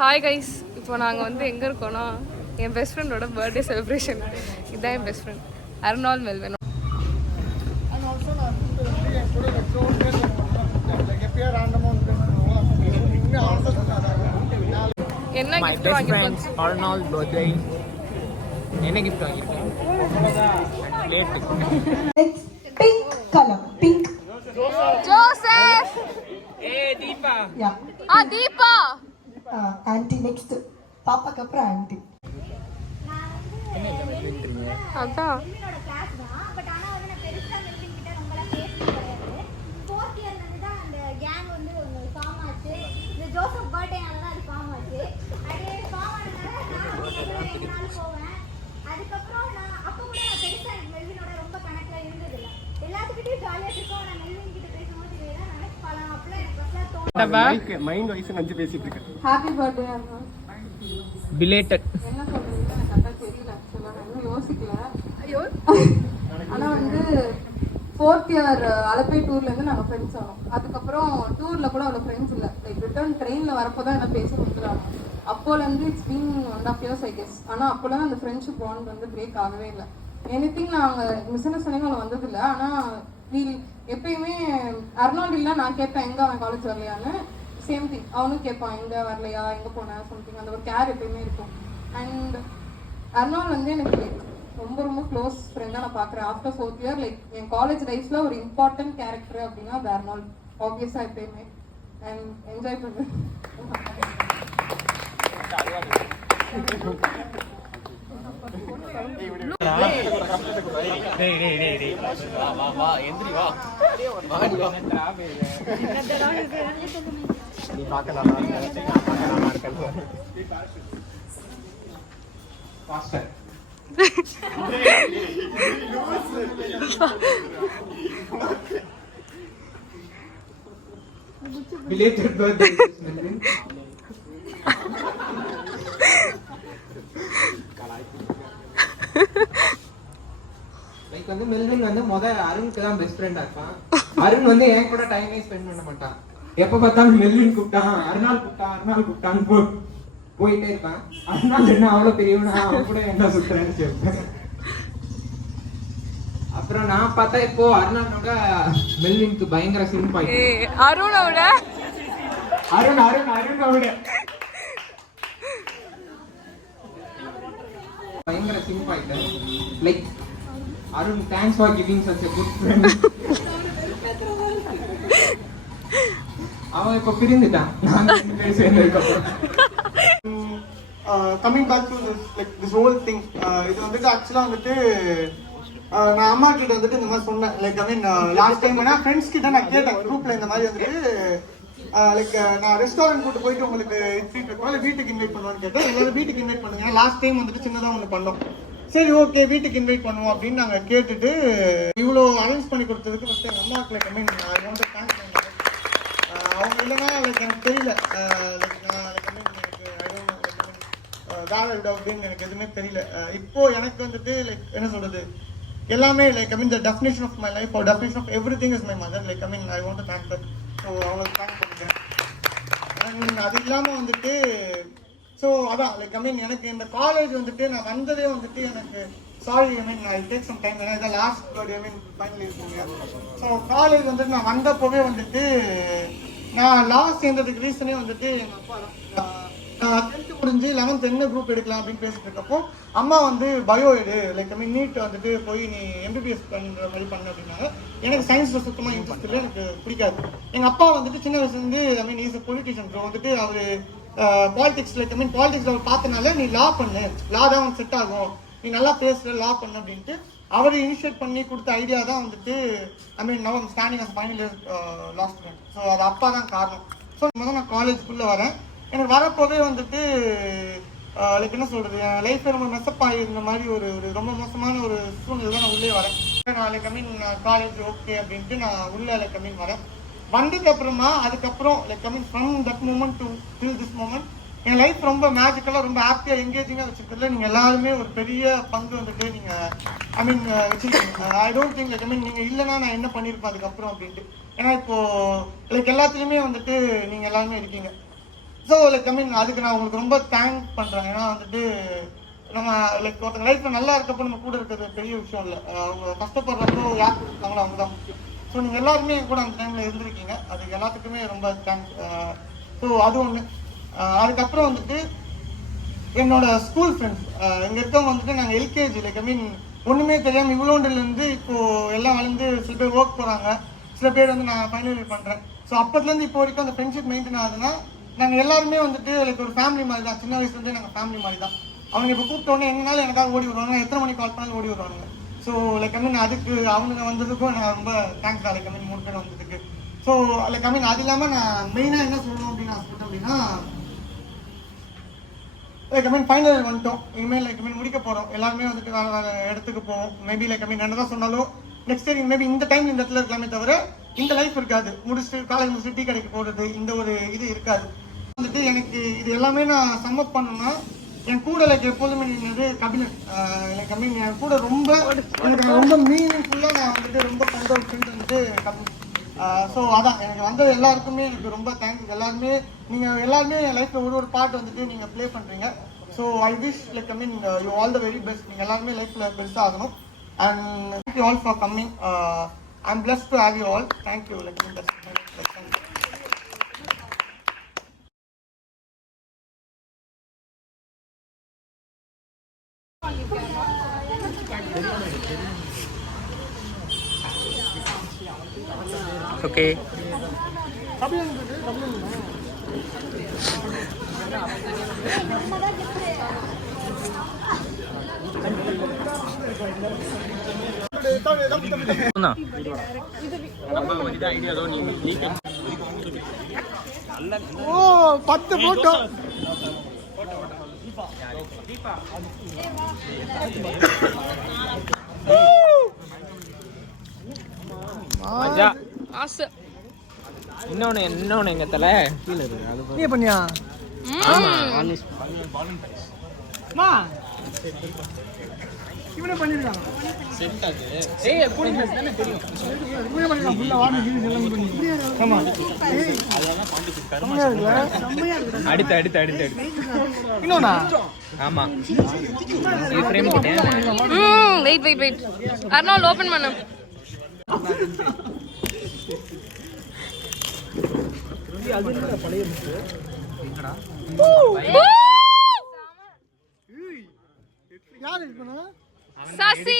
Hi guys, இப்போ நாங்கள் வந்து எங்கே இருக்கோன்னா என் பெஸ்ட் ஃப்ரெண்டோட பர்த்டே செலிப்ரேஷன். இதுதான் என் பெஸ்ட் ஃப்ரெண்ட் அர்னால் மெல்வின். என்ன கிஃப்ட் வாங்கிருக்கோம்? Arnold birthday. என்ன கிஃப்ட் வாங்கிருக்கோம்? Plate. Pink colour, pink. Joseph. Deepa. Yeah. Deepa. Aunty next. பாப்பாக்கு அப்புறம் ஆன்ட்டி. அதான் என்னோட கிளாஸ் தான். பட் ஆனா வந்து நான் பெருசா மெல்வின் கிட்ட ரொம்பலாம் பேசினது கிடையாது. 4th இயர்ல இருந்து தான் அந்த கேங் வந்து ஒரு ஃபார்ம் ஆச்சு. இந்த ஜோசப் பர்த்டேனால தான் அது ஃபார்ம் ஆச்சு. அது ஃபார்ம் ஆனதால நான் வந்து எங்கனாலும் போவேன். அதுக்கப்புறம் நான் அப்போ கூட நான் பெருசா மெல்வினோட ரொம்ப கனெக்ட்ல இருந்தது இல்லை. எல்லாத்துக்கிட்டையும் ஜாலியாக இருக்கோம். நான் மெல்வின் கிட்ட பேசும்போது இதெல்லாம் நினைச்சு பழம் அப்படிலாம் எனக்கு ஃபர்ஸ்ட்லாம் தோணும். மைண்ட் வைஸ் நஞ்சு பேசிட்டு இருக்கேன். ஹாப்பி பர்த்டே அண்ணா. பிலேட்டட். என்ன சொல்றீங்க எனக்கு கரெக்டா தெரியல. ஆக்சுவலா நான் இன்னும் யோசிக்கல. ஐயோ. ஆனா வந்து 4th இயர் அலப்பை டூர்ல இருந்து நாங்க ஃப்ரெண்ட்ஸ் ஆனோம். அதுக்கப்புறம் டூர்ல கூட அவ்வளவு ஃப்ரெண்ட்ஸ் இல்ல. லைக் ரிட்டர்ன் ட்ரெயின்ல வரப்போதான் என்ன பேசி முடிக்கிறாங்க. அப்போல இருந்து it's been 1.5 years I guess. ஆனா அப்போலாம் அந்த ஃப்ரெண்ட்ஷிப் பாண்ட் வந்து பிரேக் ஆகவே இல்லை. எனிதிங் நாங்க மிஸ் அண்டர்ஸ்டாண்டிங் வந்தது இல்லை. ஆனா எப்பயுமே அர்னால்ட் இல்ல நான் கேட்பேன் எங்க அவன் காலேஜ் வரலையான்னு. சேம் திங் அவனும் கேட்பான் எங்க வரலையா, எங்க போன சம்திங். அந்த ஒரு கேர் எப்பயுமே இருக்கும். அண்ட் அர்னால் வந்து எனக்கு லைக் ரொம்ப ரொம்ப க்ளோஸ் ஃப்ரெண்டாக நான் பார்க்குறேன். ஆஃப்டர் 4th இயர் லைக் என் காலேஜ் லைஃப்ல ஒரு இம்பார்ட்டன்ட் கேரக்டர் அப்படின்னா அது அர்னால் ஆப்வியஸாக எப்பயுமே. அண்ட் என்ஜாய் பண்ணுறேன். நீ பார்க்க நல்லா இருக்க. ஃபாஸ்டர். Belated birthday. லைக் வந்து மெல்வின் வந்து அருணுக்கு தான் பெஸ்ட் ஃப்ரெண்டா இருப்பான். அருண் வந்து என் கூட டைமே ஸ்பெண்ட் பண்ண மாட்டான். எப்ப பார்த்தாலும் மெல்வின் கூப்பிட்டான், அருணால் கூப்பிட்டான்னு போயிட்டே இருப்பான். அருணால் என்ன அவ்வளவு பெரியவனா, அவன் கூட என்ன சுத்துறேன்னு சொல்லிட்டேன். அப்புறம் நான் பார்த்தா இப்போ அருணாலோட மெல்வினுக்கு பயங்கர சிம் ஆயிடுச்சு. அருணோட பயங்கர சிம் ஆயிட்டேன். Like Arun thanks for giving such a good friend. அவன் இப்போ பிரிந்துட்டான். நான் ரெண்டு பேரும் சேர்ந்ததுக்கப்புறம் coming back to this whole thing. இது வந்துட்டு ஆக்சுவலாக வந்துட்டு நான் அம்மா கிட்ட வந்துட்டு இந்த மாதிரி சொன்னேன். Like I mean last time நான் ஃப்ரெண்ட்ஸ் கிட்ட நான் கேட்டேன் குரூப்ல இந்த மாதிரி வந்துட்டு லைக் நான் ரெஸ்டாரண்ட் கூட்டு போயிட்டு உங்களுக்கு ட்ரீட் வைக்கணும் இல்லை வீட்டுக்கு இன்வைட் பண்ணுவான்னு கேட்டேன். எல்லாரும் வீட்டுக்கு இன்வைட் பண்ணுங்க. ஏன்னா லாஸ்ட் டைம் வந்துட்டு சின்னதாக ஒன்று பண்ணோம். சரி ஓகே வீட்டுக்கு இன்வைட் பண்ணுவோம் அப்படின்னு நாங்கள் கேட்டுட்டு இவ்வளோ அரேஞ்ச் பண்ணி கொடுத்ததுக்கு ஃபஸ்ட்டு எங்கள் அம்மாவுக்கு லைக் ஐ மீன் நான் வந்து தேங்க்ஸ் பண்ணுறேன். அவங்க இல்லைன்னா லைக் எனக்கு தெரியல. லைக் நான் லைக் ஐ மீன் எனக்கு வேலை விட அப்படின்னு எனக்கு எதுவுமே தெரியல. இப்போ எனக்கு வந்துட்டு லைக் என்ன சொல்றது எல்லாமே like I mean the definition of my life or definition of everything is my mother. Like I mean I want to thank that. So அவங்களுக்கு தேங்க் பண்ணிக்கிறேன். அண்ட் அது இல்லாமல் வந்துட்டு ஸோ அதான் லைக் ஐ மீன் எனக்கு இந்த காலேஜ் வந்துட்டு நான் வந்ததே வந்துட்டு எனக்கு sorry I mean I take some time. ஏன்னா இதான் லாஸ்ட் ஐ மீன் ஃபைனல் இருக்கீங்க. ஸோ காலேஜ் வந்துட்டு நான் வந்தப்போவே வந்துட்டு நான் லாஸ்ட் சேர்ந்ததுக்கு ரீசனே வந்துட்டு எங்கள் அப்பா தான். நான் 10th முடிஞ்சு 11th என்ன குரூப் எடுக்கலாம் அப்படின்னு பேசிட்டு இருக்கப்போ அம்மா வந்து பயோ எடு லைக் ஐ மீன் நீட் வந்துட்டு போய் நீ எம்பிபிஎஸ் பண்ணுற மாதிரி பண்ண அப்படின்னாங்க. எனக்கு சயின்ஸில் சுத்தமாக இன்ட்ரெஸ்ட் இல்லை, எனக்கு பிடிக்காது. எங்கள் அப்பா வந்துட்டு சின்ன வயசுலேருந்து I mean is a politician. So வந்துட்டு அவர் politics like I mean politics அவர் பார்த்தனால நீ லா பண்ணு, லா தான் அவன் செட் ஆகும், நீ நல்லா பேசுகிற லா பண்ணு அப்படின்ட்டு அவர் இனிஷியேட் பண்ணி கொடுத்த ஐடியா தான் வந்துட்டு I mean now standing as final year law student. So அது அப்பா தான் காரணம். ஸோ முதல்ல நான் காலேஜ்குள்ளே வரேன். எனக்கு வரப்போவே வந்துட்டு லைக் என்ன சொல்கிறது என் லைஃப்பில் ரொம்ப மெஸ்அப் ஆகியிருந்த மாதிரி ஒரு ரொம்ப மோசமான ஒரு சூழ்நிலை தான் நான் உள்ளே வரேன். நான் like I mean college okay அப்படின்ட்டு நான் உள்ளே லைக் ஐ மீன் வரேன். வந்ததுக்கு அப்புறமா அதுக்கப்புறம் like I mean from that moment to till this moment என் லைஃப் ரொம்ப மேஜிக்கலாக ரொம்ப ஹாப்பியாக எங்கேஜிங்காக வச்சுக்கிறதுல நீங்கள் எல்லாருமே ஒரு பெரிய பங்கு வந்துட்டு நீங்கள் ஐ மீன் வச்சுருக்கீங்க. I don't think like I mean நீங்கள் இல்லைன்னா நான் என்ன பண்ணியிருப்பேன் அதுக்கப்புறம் அப்படின்ட்டு. ஏன்னா இப்போது லைக் எல்லாத்துலேயுமே வந்துட்டு நீங்கள் எல்லாருமே இருக்கீங்க. ஸோ லைக் ஐ மீன் அதுக்கு நான் உங்களுக்கு ரொம்ப தேங்க் பண்ணுறேன். ஏன்னா வந்துட்டு நம்ம லைக் ஒருத்தங்க லைஃப்பில் நல்லா இருக்கப்போ நம்ம கூட இருக்கிறது பெரிய விஷயம் இல்லை. அவங்க கஷ்டப்படுறப்போ யார் கொடுத்தாங்களோ அவங்க தான். ஸோ நீங்கள் எல்லாருமே கூட அந்த டைமில் இருந்திருக்கீங்க. அதுக்கு எல்லாத்துக்குமே ரொம்ப தேங்க்ஸ். ஸோ அது ஒன்று. அதுக்கப்புறம் வந்துட்டு என்னோட ஸ்கூல் ஃப்ரெண்ட்ஸ் இங்கே இருக்கவங்க வந்துட்டு நாங்கள் எல்கேஜி லைக் ஐ மீன் ஒன்றுமே தெரியாமல் இவ்வளோண்டுலேருந்து இப்போது எல்லாம் வளர்ந்து சில பேர் ஒர்க் போகிறாங்க, சில பேர் வந்து நான் ஃபைனல் இயர் பண்ணுறேன். ஸோ அப்போதுலேருந்து இப்போ வரைக்கும் அந்த ஃப்ரெண்ட்ஷிப் மெயின்டைன் ஆகுதுன்னா நாங்கள் எல்லாருமே வந்துட்டு லைக் ஒரு ஃபேமிலி மாதிரி தான். சின்ன வயசுலேருந்தே நாங்கள் ஃபேமிலி மாதிரி தான். அவங்க இப்போ கூப்பிட்டோன்னே எங்கனாலும் எனக்காக ஓடி வருவாங்க, எத்தனை மணிக்கு கால் பண்ணாலும் ஓடி வருவாங்க. ஸோ லைக் ஐ மீன் அதுக்கு அவங்க வந்ததுக்கும் நான் ரொம்ப தேங்க்ஸ் தான். லைக் ஐ மீன் 3 பேர் வந்ததுக்கு. ஸோ லைக் ஐ மீன் அது இல்லாமல் நான் மெயினாக என்ன சொல்லணும் அப்படின்னு ஆசைப்பட்டேன் அப்படின்னா லைக் ஐ மீன் ஃபைனல் வந்துட்டோம். இனிமேல் லைக் ஐ மீன் முடிக்க போகிறோம். எல்லாருமே வந்துட்டு வேறு வேறு இடத்துக்கு போவோம். மேபி லைக் ஐ மீன் என்ன தான் சொன்னாலும் நெக்ஸ்ட் இயர் மேபி இந்த டைம் இந்த இடத்துல இருக்கலாமே தவிர இந்த லைஃப் இருக்காது. முடிச்சுட்டு காலேஜ் முடிச்சுட்டு டீ கடைக்கு போகிறது இந்த ஒரு இது இருக்காது. வந்துட்டு எனக்கு இது எல்லாமே நான் சம்மப் பண்ணணும்னா என் கூட லைக் எப்போதுமே நின்னது கபிலன். லைக் ஐ மீன் என் கூட ரொம்ப எனக்கு ரொம்ப மீனிங்ஃபுல்லாக நான் வந்துட்டு ரொம்ப கண்ட்ரோல் ஃப்ரெண்ட் வந்துட்டு கபிலன். ஸோ அதான் எனக்கு வந்த எல்லாருக்குமே எனக்கு ரொம்ப தேங்க்ஸ். எல்லாருமே நீங்கள் எல்லாருமே என் லைஃப்பில் ஒரு பார்ட் வந்துட்டு நீங்கள் ப்ளே பண்ணுறீங்க. So I wish like I mean you all the very best. நீங்கள் எல்லாருமே லைஃப்பில் பெருசாக ஆகணும். And thank you all for coming. I am blessed to have you all. Thank you like okay. Oh 10 photo ஆசை. இன்னொன்னு எங்க தல கீழே இருக்கு. அது நீ பண்ணியா? இவனே பண்ணிருக்காங்க. செட் ஆகுது. ஏய் எப்படி தானே தெரியும். இவனே பண்ணிருக்காங்க. ஃபுல்லா வாடி கீழ எல்லாம் பண்ணி. ஆமா. அதெல்லாம் பாண்டிக்கு கர்மா இருக்கு. அடுத்து. இன்னொன்னா? ஆமா. இது ஃப்ரேம் போட்டேன். வெயிட் அர்னால் ஓபன் பண்ணு. யார் இருக்கணும்? சசி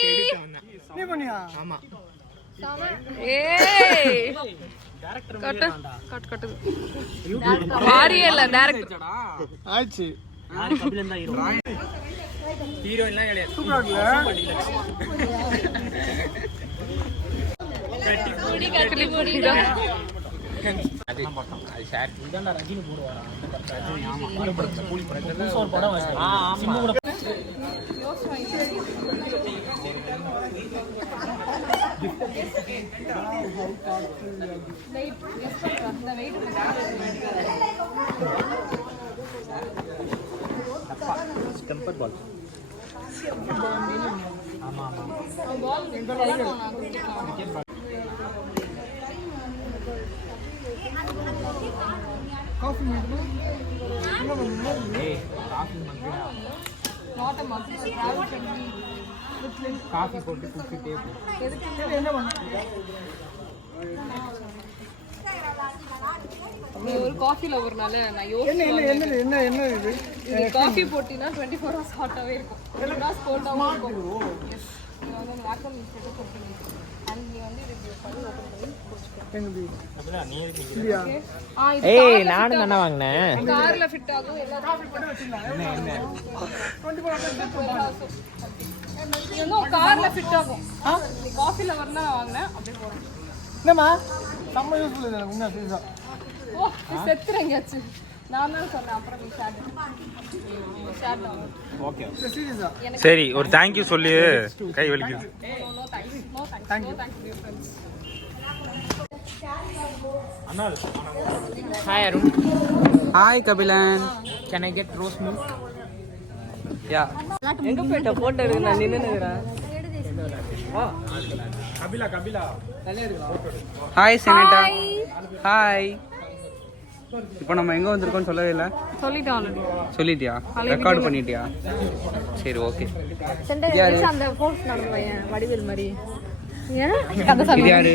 நீ பண்ணியா? ஆமா. ஏய் கட்டு மாரியே இல்ல டைரக்ட் ஆயிச்சு. யார் கபிலன் தான் ஹீரோ. ஹீரோயின் எல்லாம் கிடையாது. சூப்பரா இருக்குல. கட்டி போடி அது ஷேர் இதான்டா ரஜினி போடுவாரா அந்த படத்துல. ஆமா இந்த படத்துல கூலி படத்துல ஒரு படம் வந்து சிம்பு கூட டெம்பர் பால். ஆமா பால் காஃபி மேக்கர் என்ன பண்ணுங்க? ஏய் காஃபி மங்கடா நாட் அ மஸ்ட் டிராவல் பண்ணி காஃபி போட்டு குடிச்சிட்டே போ. எதுக்கு என்ன பண்ணுங்க? நீ ஒரு காஃபி லவர்னால நான் என்ன இது? இது காஃபி போட்டினா 24 hours ஹாட்டாவே இருக்கும். 2 hours கோல்டாவும் இருக்கும். எஸ் நீ வந்து வாட்டர் மிக்ஸ் போட்டு அண்ட் நீ வந்து இது பண்ணி ஓபன் பண்ணி குடிச்சுக்கலாம். ஏய் நானும் தான வாங்குனேன். கார்ல ஃபிட் ஆகும் எல்லாரும் என்ன 24 hours இன்னும் கார்ல ஃபிட் ஆகும். நீ காஃபி லவர் தான் வாங்குனேன் அப்படியே போறேன். என்னம்மா நம்ம யூஸ்ஃபுல் இல்லை உண்மை சீசா. ஓ செத்துறேங்கயாச்சு. நான் தான் சொன்னேன் அப்புறம் நீ ஷேர் தான். ஓகே சீரியஸா? சரி ஒரு தேங்க்யூ சொல்லி கை வலிக்குது. No thanks dear friends. Hi Arun. Hi Kabilan. Can I get rose milk? Yeah. எங்க போயிட்ட போட்டோ எடுக்க நான் நின்னுறேன். ஹாய் செனட்டா. ஹாய். இப்போ நம்ம எங்கே வந்திருக்கோம்னு சொல்லவே இல்லை. சொல்லிட்டேன் ஆல்ரெடி. சொல்லிட்டியா? ரெக்கார்ட் பண்ணிட்டியா? சரி ஓகே. அந்த போஸ்ட் நடந்து பையன் வடிவேல் மாதிரி. ஏன் இது யாரு?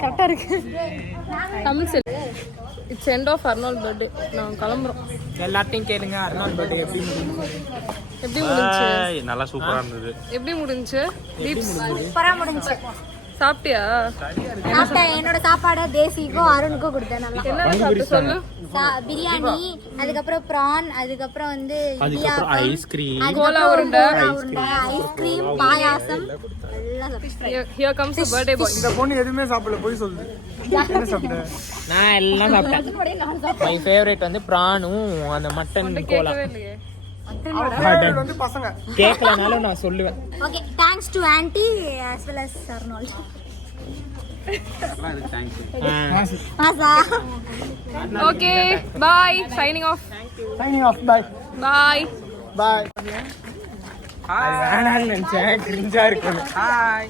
கரெக்டாக இருக்கு. தமிழ் செல் it's end of Arnold birthday. நான் கிளம்புறோம். எல்லாத்தையும் கேளுங்க. அர்னால்ட் பர்த்டே எப்படி முடிஞ்சுச்சு? நல்லா சூப்பரா இருந்தது. எப்படி முடிஞ்சுச்சு? சூப்பரா முடிஞ்சு. சாப்பிட்டியா? சாப்பிட்டேன். என்னோட சாப்பாடை தேசிக்கும் அருணுக்கும் கொடுத்தேன். நல்லா என்ன சாப்பிட்ட சொல்லு. பிரியாணி, அதுக்கப்புறம் ப்ரான், அதுக்கப்புறம் வந்து அதுக்கப்புறம் ஐஸ்கிரீம், கோலா உருண்டை, ஐஸ்கிரீம், பாயாசம் எல்லாம் சாப்பிட்டேன். Here comes the birthday boy. இந்த பொண்ணு எதுவுமே சாப்பிடல, போய் சொல்லுது. என்ன சாப்பிட்டேன்? நான் எல்லாம் சாப்பிட்டேன். மை ஃபேவரட் வந்து பிரானும் அந்த மட்டன் கோலா. கேட்கவே இல்லையே. வந்து பசங்க கேட்கலனாலும் நான் சொல்லுவேன். Okay, thanks to aunty as well as Arnold. Asha. Okay, bye. Signing off. Signing off. Bye Bye. Bye. வேணாம்னு நினைச்சேன், கிரிஞ்சா இருக்கு. ஹாய்.